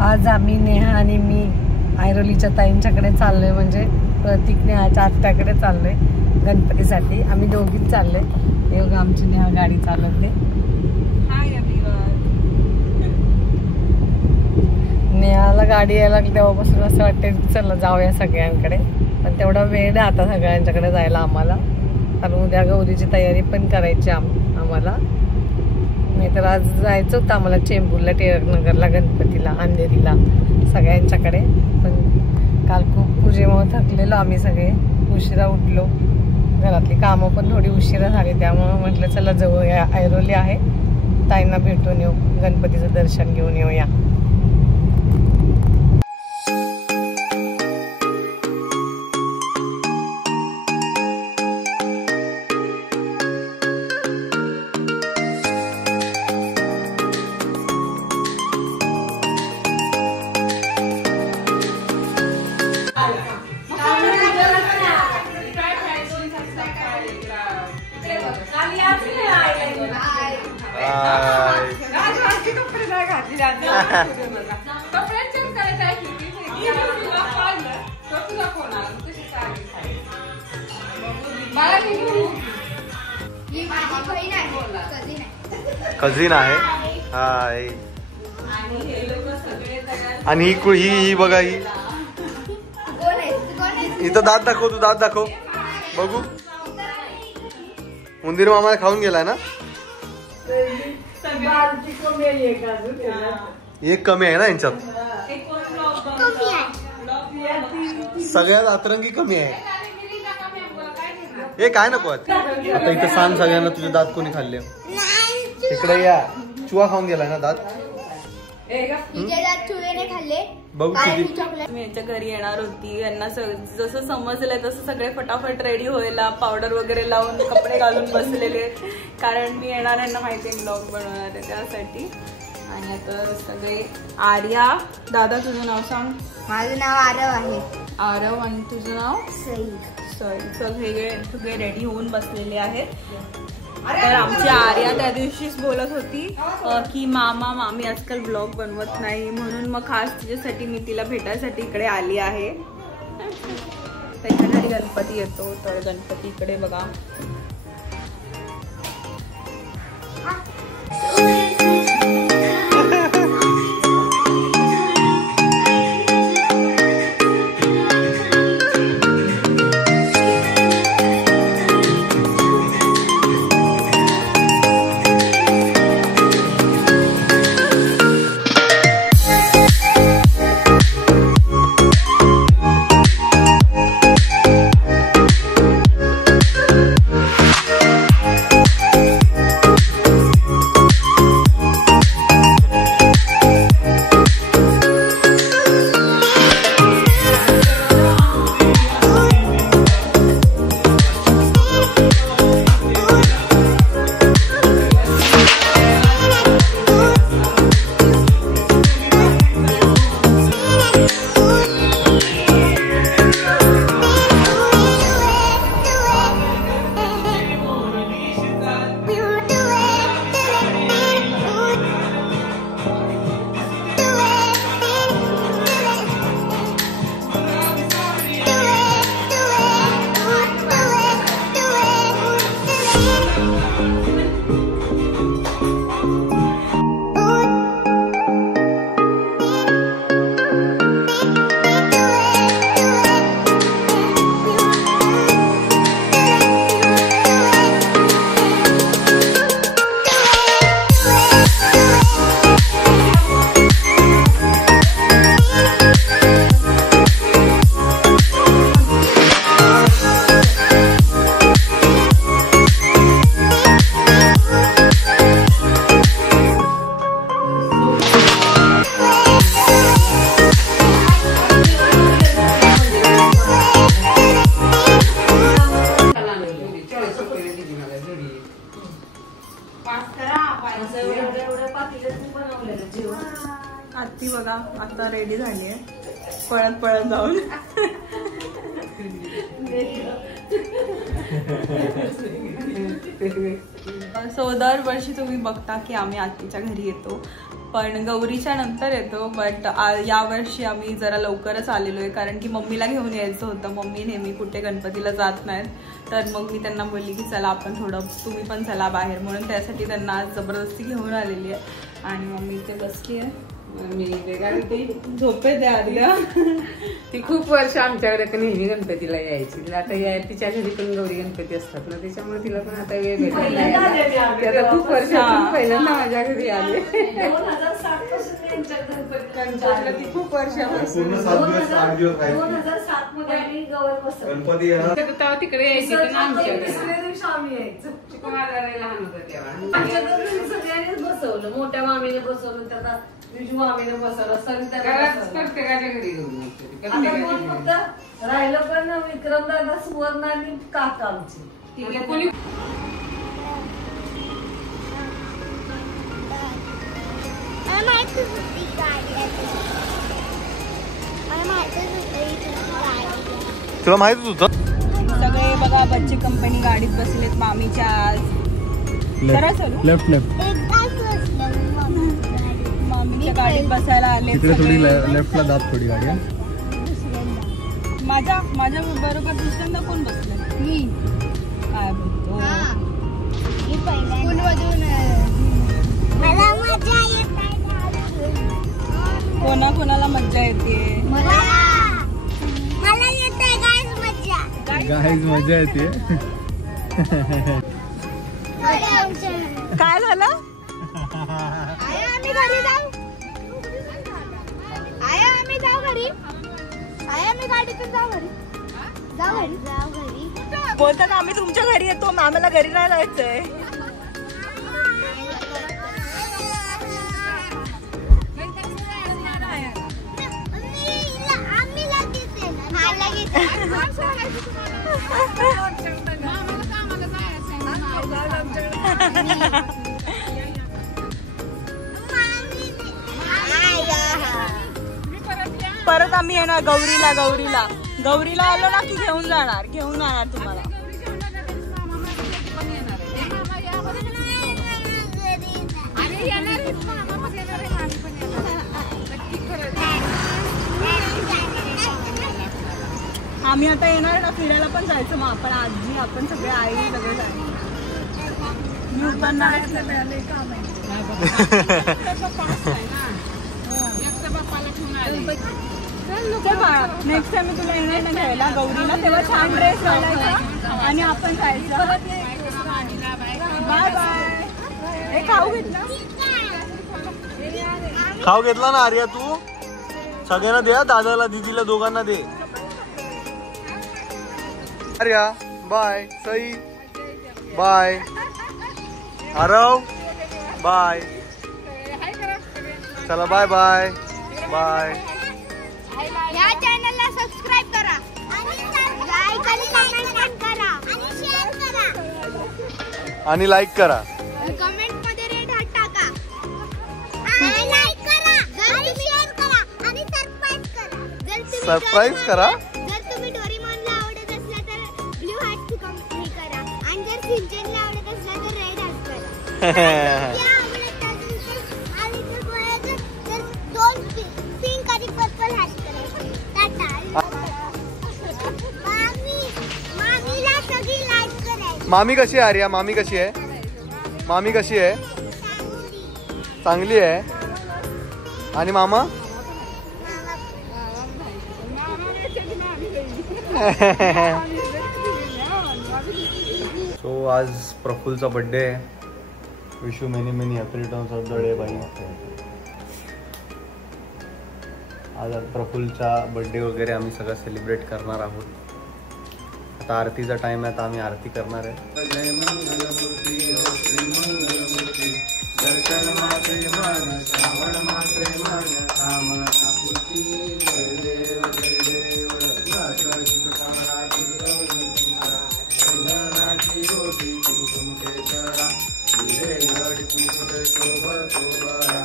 आज आम्ही नेहा आणि मी ऐरोलीच्या ताईंच्याकडे चाललोय, म्हणजे प्रतीक नेहाच्या आत्याकडे चाललोय गणपतीसाठी. आम्ही दोघीच चाललोय. हे बघा आमची नेहा गाडी चालवते. नेहाला गाडी यायला लागली तेव्हापासून असं वाटतं चला जाऊया सगळ्यांकडे, पण तेवढा वेळ नाही आता सगळ्यांच्याकडे जायला आम्हाला, कारण उद्या गौरीची तयारी पण करायची आम्हाला. नाहीतर आज जायचं होतं आम्हाला चेंबूरला, टिळकनगरला, गणपतीला, अंधेरीला सगळ्यांच्याकडे. पण काल खूप पूजेमुळे थकलेलो आम्ही सगळे, उशिरा उठलो, घरातली कामं पण थोडी उशिरा झाली, त्यामुळं म्हटलं चला जवळ ऐरोली आहे, ताईंना भेटून येऊ, गणपतीचं दर्शन घेऊन येऊया. कझिन आहे. हाय. आणि ही बघा, ही इथं दात दाखव, तू दात दाखव बघू. उंदीर मामा खाऊन गेलाय ना. एक कमी आहे ना यांच्यात, सगळ्यात अतरंगी कमी आहे. हे काय नको आता इथं सांग सगळ्यांना, तुझे दात कोणी खाल्ले. इकडे या, चुहा खाऊन गेलाय ना दात. बघू मी यांच्या घरी येणार होती, यांना जसं समजलंय तसं सगळे फटाफट रेडी व्हायला, पावडर वगैरे लावून कपडे घालून बसलेले, कारण मी येणार यांना माहिती आहे ब्लॉग बनवणार आहे त्यासाठी. आणि आता सगळे आर्या, दादा तुझं नाव सांग. माझं नाव आरव आहे. आरव. आणि तुझं नाव सई. सगळे रेडी होऊन बसलेले आहेत. तर आमची आर्या त्या दिवशीच बोलत होती की मामा मामी आजकाल ब्लॉग बनवत नाही, म्हणून मग खास तिच्यासाठी मी तिला भेटायसाठी इकडे आली आहे. त्याच्या घरी गणपती येतो, तर गणपती इकडे बघा. आत्ती बघा आता रेडी झाली आहे, पळत पळत जाऊन सो दरवर्षी तुम्ही बघता की आम्ही आत्तीच्या घरी येतो, पण गौरीच्या नंतर येतो. बट यावर्षी आम्ही जरा लवकरच आलेलो आहे, कारण की मम्मीला घेऊन यायचं होतं. मम्मी नेहमी कुठे गणपतीला जात नाहीत, तर मग मी त्यांना बोलली की चला आपण थोडं तुम्ही पण चला बाहेर, म्हणून त्यासाठी त्यांना आज जबरदस्ती घेऊन आलेली आहे. आणि मम्मी इथे बसली आहे, मी झोपेत आल्या. ती खूप वर्ष आमच्याकडे नेहमी गणपतीला यायची. आता तिच्या घरी पण गौरी गणपती असतात ना, त्याच्यामुळे तिला पण आता वेळ भेटला. खूप वर्ष पहिल्यांदा माझ्या घरी आले. 2007 पासून गणपती खूप वर्षापासून 2007 मध्ये गणपती तेव्हा तिकडे यायची ना आमच्याकडे. आम्ही यायचो लहान होतं तेव्हा. आमच्याकडे सगळ्यांनीच बसवलं, मोठ्या मामीने बसवलं, त्याचा विजू मामीने बसवलं, प्रत्येकाच्या घरी घेऊन राहिलं. पण विक्रमदादा, सुवर्ण आणि काका आमची कोणी तुला माहितच होतं. सगळे बघा बच्चे कंपनी गाडीत बसलेत मामीच्या आज. लेफ्ट मामीच्या गाडीत बसायला आले. थोडी लेफ्टला दाब थोडी गाडी. माझ्या बरोबर दुसऱ्यांदा कोण बसलं? मी. काय बोलतो? कोणाला मज्जा येते? गाईज मजा येते. काय झालं? आम्ही जाऊ घरी. आम्ही गाडीतून जाऊ घरी. बोलतात आम्ही तुमच्या घरी येतो, आम्हाला घरी नाही जायचंय. परत आम्ही येणार गौरीला आलो ना की घेऊन जाणार तुम्हाला. आम्ही आता येणार ना, फिरायला पण जायचं. मग आपण आजी, आपण सगळे आई सगळे जायचं. नेक्स्ट टाइम मी तुला येणार ना घ्यायला गौरीला, तेव्हा छान ड्रेस घालायचा आणि आपण जायचं. Bye bye. हे खाऊ घेतला ना आर्या तू? सगळ्यांना दे, दादाला, दीदीला, दोघांना दे. Arya bye. Sai bye. Aarav bye. चला बाय बाय बाय. या चॅनलला सबस्क्राइब करा आणि कमेंट करा आणि शेअर करा आणि लाईक करा. कमेंट मध्ये रेड हार्ट टाका आणि लाईक करा आणि शेअर करा आणि सरप्राईज करा. जर तुम्ही डोरेमॉनला आवडत असला तर ब्लू हार्ट कमेंट करा आणि जर सिंचनला आवडत असला तर रेड हार्ट करा. मामी कशी आहे आर्या? मामी कशी आहे? चांगली आहे. आणि मामा? सो आज प्रफुल्लचा बर्थडे आहे. Wish you many many happy returns of the day बाई. आज प्रफुल्लचा बर्थडे वगैरे आम्ही सगळं सेलिब्रेट करणार आहोत. आता आरतीचा टाइम आहे, तर आम्ही आरती करणार आहे. जय मंगलमूर्ती हो श्री मंगलमूर्ती, दर्शन मात्रे मन श्रावण मात्रे मन कामना पूर्ती. जय देव चंदनाची रोटी कुसुम केसरा, दिले लडकी फुट शोभ शोभरा,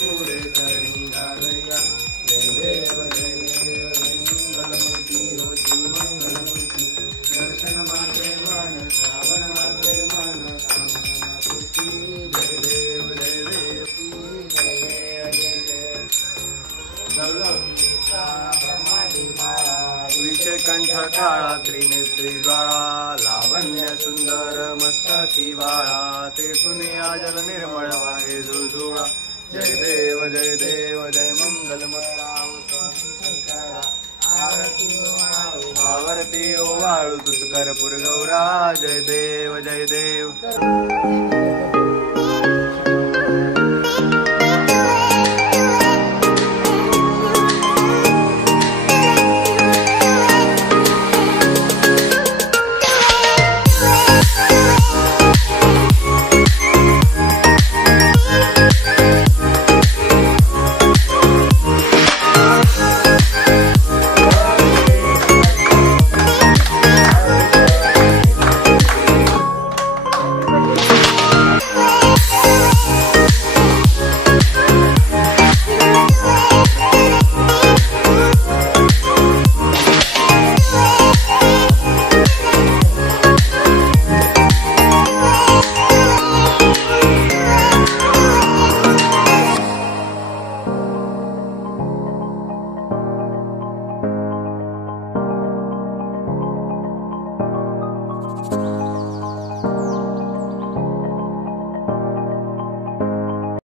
पुढे करणी लागया. जय देव मंगलमूर्ती हो श्री मंगल. कंठ काळा त्रिनेत्री ज्वाळा लावण्य सुंदर मस्तकी बाळा तेथून जल निर्मळ वाहे झुळझुळा जय देव जय देव जय मंगल आरती ओवाळू तुझ कर्पूर गौरा जय देव जय देव